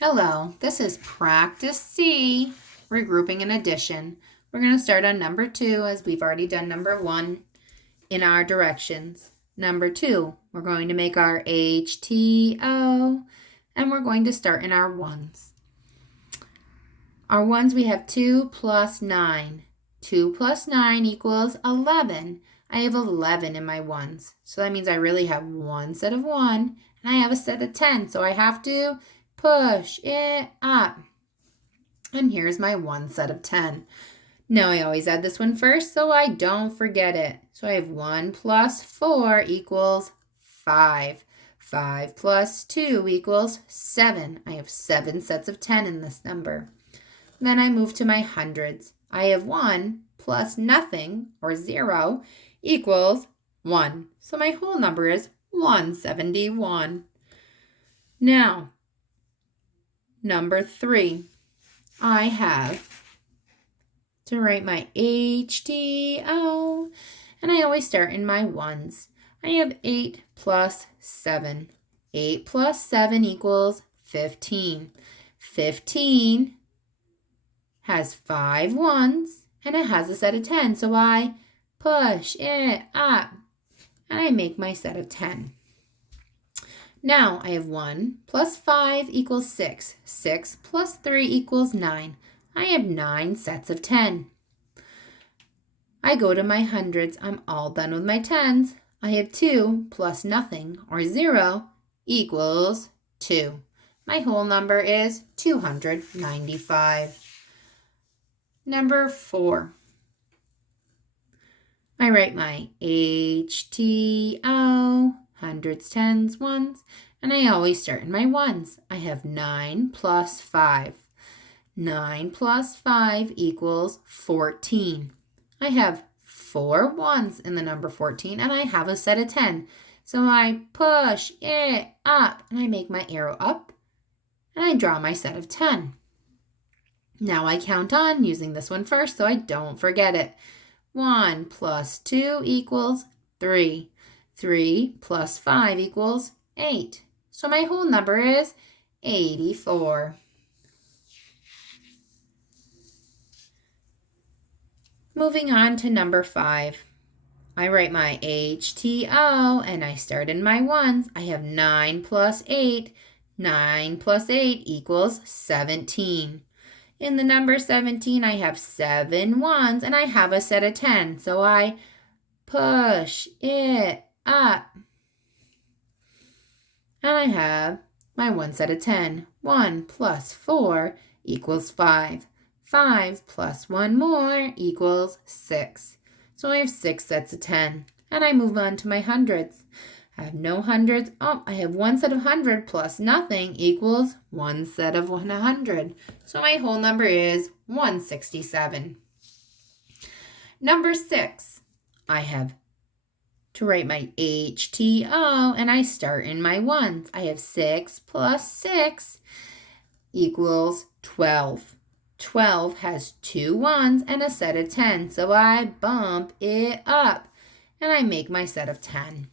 Hello, this is Practice C, regrouping and addition. We're going to start on number 2 as we've already done number 1 in our directions. Number 2, we're going to make our HTO and we're going to start in our ones. Our ones, we have 2 plus 9. 2 plus 9 equals 11. I have 11 in my ones. So that means I really have one set of 1 and I have a set of 10. So I have to push it up. And here's my one set of 10. Now I always add this one first so I don't forget it. So I have 1 plus 4 equals 5. 5 plus 2 equals 7. I have 7 sets of 10 in this number. Then I move to my hundreds. I have 1 plus nothing, or 0, equals 1. So my whole number is 171. Now, number 3, I have to write my HTO, and I always start in my ones. I have 8 plus 7. 8 plus 7 equals 15. 15 has 5 ones, and it has a set of 10, so I push it up, and I make my set of 10. Now I have 1 plus 5 equals 6. 6 plus 3 equals 9. I have 9 sets of 10. I go to my hundreds. I'm all done with my tens. I have 2 plus nothing, or 0, equals 2. My whole number is 295. Number 4. I write my HTO, hundreds, tens, ones, and I always start in my ones. I have 9 plus 5. 9 plus 5 equals 14. I have 4 ones in the number 14, and I have a set of 10. So I push it up, and I make my arrow up, and I draw my set of 10. Now I count on using this one first so I don't forget it. 1 plus 2 equals 3. 3 plus 5 equals 8. So my whole number is 84. Moving on to number 5. I write my HTO and I start in my ones. I have 9 plus 8. 9 plus 8 equals 17. In the number 17, I have 7 ones and I have a set of 10. So I push it up. And I have my one set of 10. 1 plus 4 equals 5. 5 plus 1 more equals 6. So I have 6 sets of 10. And I move on to my hundreds. I have no hundreds. Oh, I have one set of 100 plus nothing equals one set of 100. So my whole number is 167. Number 6, I have to write my HTO and I start in my ones. I have 6 plus 6 equals 12. 12 has 2 ones and a set of 10. So I bump it up and I make my set of 10.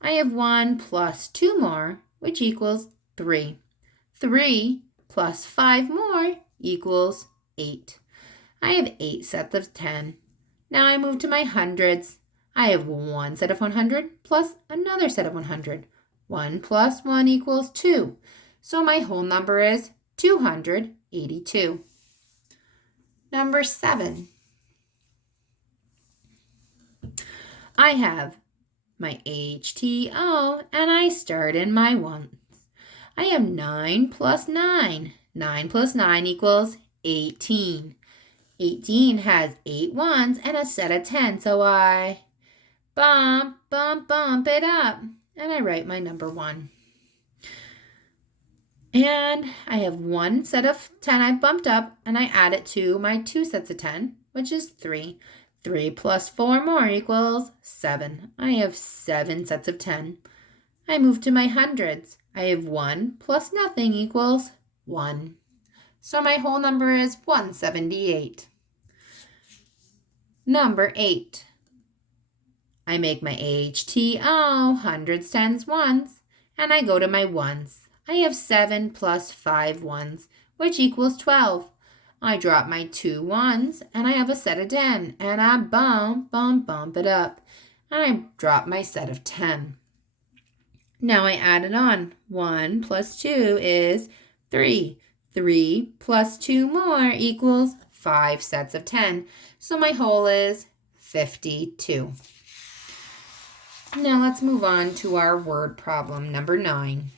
I have 1 plus 2 more, which equals 3. 3 plus 5 more equals 8. I have 8 sets of 10. Now I move to my hundreds. I have 1 set of 100 plus another set of 100. 1 plus 1 equals 2. So my whole number is 282. Number 7. I have my HTO, and I start in my ones. I have 9 plus 9. 9 plus 9 equals 18. 18 has 8 ones and a set of 10, so I bump it up, and I write my number 1. And I have 1 set of 10 I've bumped up, and I add it to my 2 sets of 10, which is 3. 3 plus 4 more equals 7. I have 7 sets of 10. I move to my hundreds. I have 1 plus nothing equals 1. So my whole number is 178. Number 8. I make my HTO, hundreds, tens, ones, and I go to my ones. I have 7 plus 5 ones, which equals 12. I drop my 2 ones, and I have a set of 10, and I bump it up, and I drop my set of 10. Now I add it on. 1 plus 2 is 3. 3 plus 2 more equals 5 sets of 10. So my whole is 52. Now let's move on to our word problem, number 9.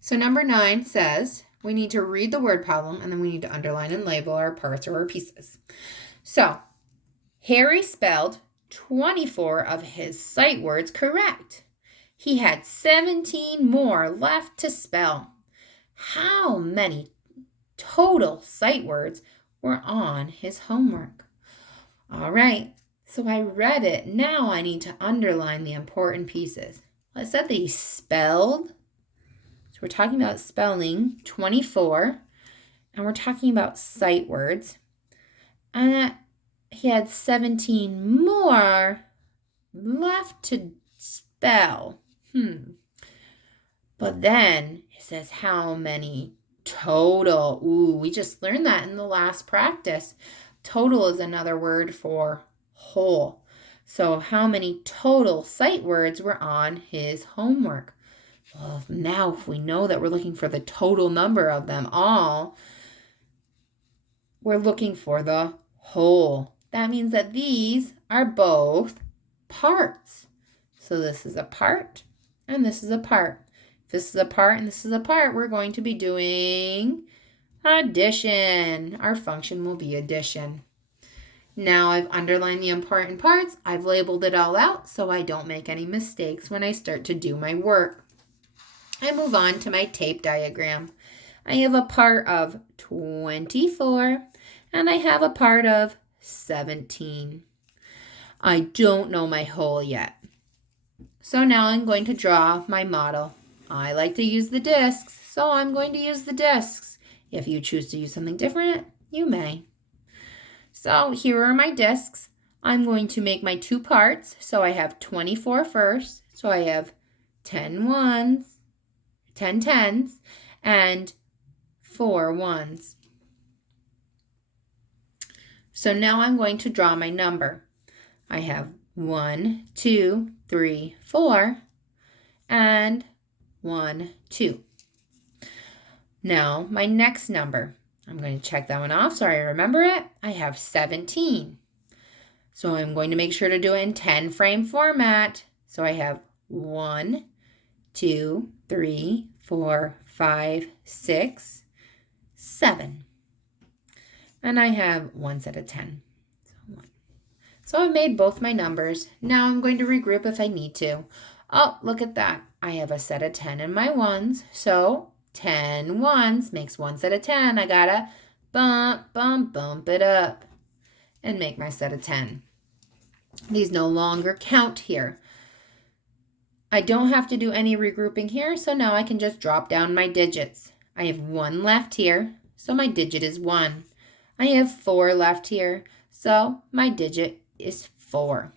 So number 9 says we need to read the word problem, and then we need to underline and label our parts or our pieces. So Harry spelled 24 of his sight words correct. He had 17 more left to spell. How many total sight words were on his homework? All right, so I read it. Now I need to underline the important pieces. I said that he spelled. So we're talking about spelling 24, and we're talking about sight words. And he had 17 more left to spell. But then it says how many total. Ooh, we just learned that in the last practice. Total is another word for whole. So how many total sight words were on his homework? Well, now if we know that we're looking for the total number of them all, we're looking for the whole. That means that these are both parts. So this is a part and this is a part. If this is a part and this is a part, we're going to be doing addition. Our function will be addition. Now I've underlined the important parts. I've labeled it all out so I don't make any mistakes when I start to do my work. I move on to my tape diagram. I have a part of 24 and I have a part of 17. I don't know my whole yet. So now I'm going to draw my model. I like to use the discs, so I'm going to use the discs. If you choose to use something different, you may. So here are my discs. I'm going to make my 2 parts. So I have 24 first. So I have 10 ones, 10 tens, and 4 ones. So now I'm going to draw my number. I have 1, 2, 3, 4, and 1, 2. Now my next number. I'm going to check that one off so I remember it. I have 17. So I'm going to make sure to do it in 10 frame format. So I have 1, 2, 3, 4, 5, 6, 7. And I have 1 set of 10. So I've made both my numbers. Now I'm going to regroup if I need to. Oh, look at that. I have a set of 10 in my ones. So 10 ones makes 1 set of 10. I gotta bump it up and make my set of 10. These no longer count here. I don't have to do any regrouping here, so now I can just drop down my digits. I have 1 left here, so my digit is 1. I have 4 left here, so my digit is 4.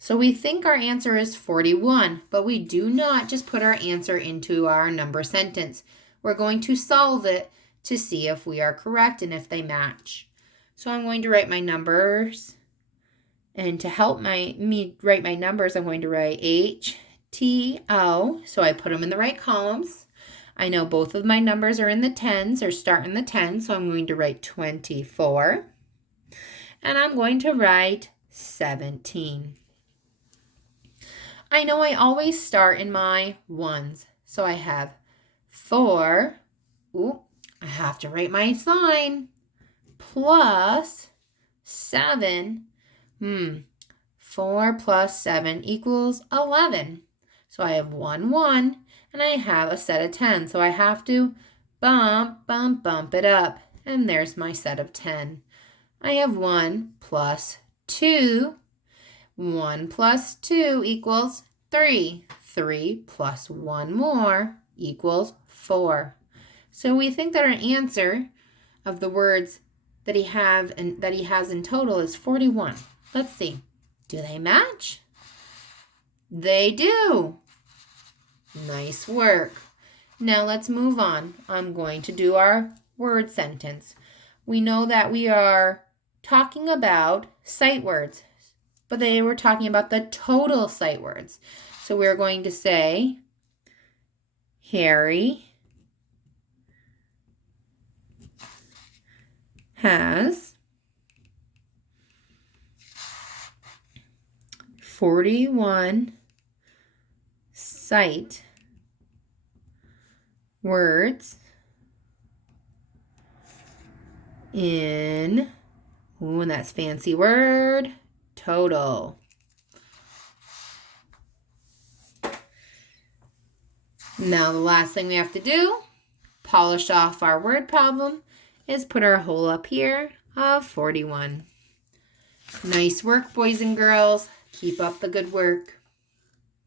So we think our answer is 41, but we do not just put our answer into our number sentence. We're going to solve it to see if we are correct and if they match. So I'm going to write my numbers. And to help me write my numbers, I'm going to write HTO. So I put them in the right columns. I know both of my numbers are in the tens or start in the tens, so I'm going to write 24. And I'm going to write 17. I know I always start in my ones. So I have 4. Ooh, I have to write my sign. Plus 7. 4 plus 7 equals 11. So I have 1, 1, and I have a set of 10. So I have to bump it up. And there's my set of 10. I have 1 plus 2. 1 plus 2 equals 3. 3 plus 1 more equals 4. So we think that our answer of the words that he has in total is 41. Let's see. Do they match? They do. Nice work. Now let's move on. I'm going to do our word sentence. We know that we are talking about sight words, but they were talking about the total sight words. So we're going to say, Harry has 41 sight words in, ooh, and that's fancy word, total. Now the last thing we have to do, polish off our word problem, is put our hole up here of 41. Nice work, boys and girls. Keep up the good work.